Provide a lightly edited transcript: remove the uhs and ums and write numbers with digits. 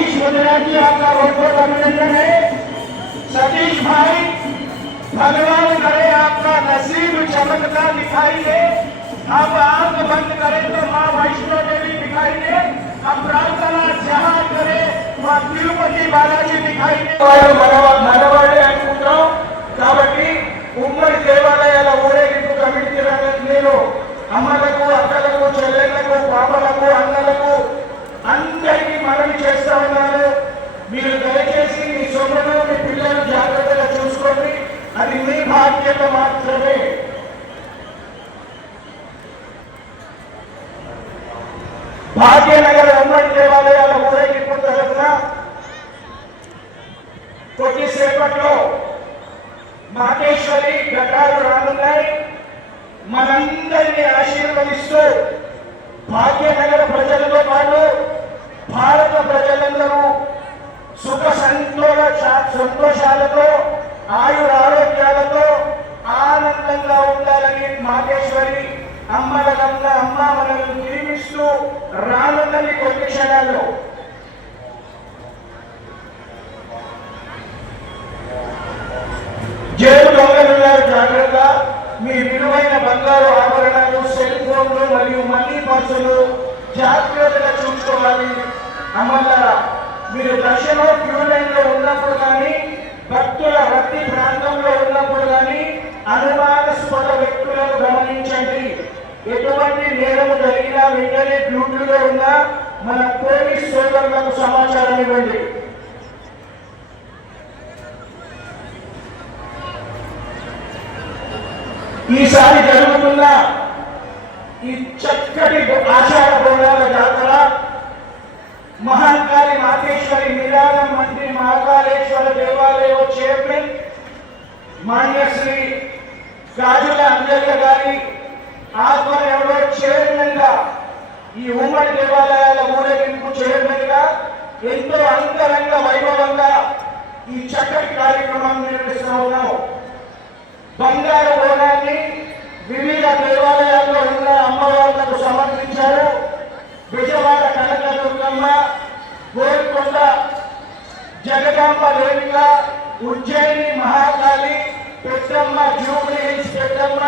सतीश मुद्रा जी आपका बहुत बहुत अभिनंदन है। सतीश भाई, भगवान करे आपका नसीब चमकता दिखाई दे। अब आंख बंद करें तो माँ वैष्णो देवी दिखाई दे। अब प्रार्थना जहाँ करे वहाँ तिरुपति बालाजी दिखाई दे। మనవాడే అనుకుంటాం కాబట్టి ఉమ్మడి దేవాలయాల ఊరేగింపు కమిటీ నేను అమ్మలకు, అక్కలకు, చెల్లెళ్లకు, పాపలకు, అన్నలకు అందరికీ మనవి చేస్తా ఉన్నాను. మీరు దయచేసి మీ సొమ్మును, మీ పిల్లలు జాగ్రత్తగా చూసుకోండి. అది మీ బాధ్యత మాత్రమే. భాగ్యనగర ఉమ్మడి దేవాలయాల ఊరేగింపు తరఫున కొద్దిసేపట్లో మాకేశ్వరి ఘటాలు రానున్నాయి. మనందరినీ ఆశీర్వదిస్తూ భాగ్యనగర ప్రజలతో పాటు భారత ప్రజలందరూ సుఖ సంతోషాలతో, ఆయుర ఆరోగ్యాలతో ఆనందంగా ఉండాలని మాకేశ్వరి అమ్మలగన్న అమ్మ మనల్ని దీవిస్తూ రానున్నది కొన్ని క్షణాల్లో. జైలు దొంగలున్నారు, జాగ్రత్త. మీ విలువైన బంగారు ఆభరణాలు, సెల్ ఫోన్లు మరియు మనీ పర్సులు జాగ్రత్తగా చూసుకోవాలి. అమ్మలారా, మీరు దర్శనం క్యూ లైన్ లో ఉన్నప్పుడు కానీ, భక్తుల రద్దీ ప్రాంతంలో ఉన్నప్పుడు కానీ అనుమానాస్పద వ్యక్తులను గమనించండి. ఎటువంటి నేరం జరిగినా వెంటనే డ్యూటీలో ఉన్న మన పోలీస్ సోదరులకు సమాచారం ఇవ్వండి. ఈసారి జరుగుతున్న ఈ చక్కటి ఆషాఢ బోనాల జాతర మహాకాళి మాతేశ్వరి నిరాళం మంత్రి మహాకాళేశ్వర దేవాలయం చైర్మన్ మాన్య శ్రీ గాజుల అంజయ్య గారి ఆధ్వర్యంలో చైర్మన్ గా, ఈ ఉమ్మడి దేవాలయాల ఊరేగింపు చైర్మన్ గా ఎంతో అంగరంగ వైభవంగా ఈ చక్కటి కార్యక్రమాన్ని నిర్వహిస్తూ ఉన్నాం. బంగారు బోనాన్ని వివిధ దేవాలయాల్లో ఉన్న అమ్మవార్లకు సమర్పించారు. విజయవాడ కనకదుర్గమ్మ, గోల్కొండ జగదాంబ దేవిక, ఉజ్జయిని మహాకాళి, పెద్దమ్మ, జూబ్లీ హిల్స్ పెద్దమ్మ,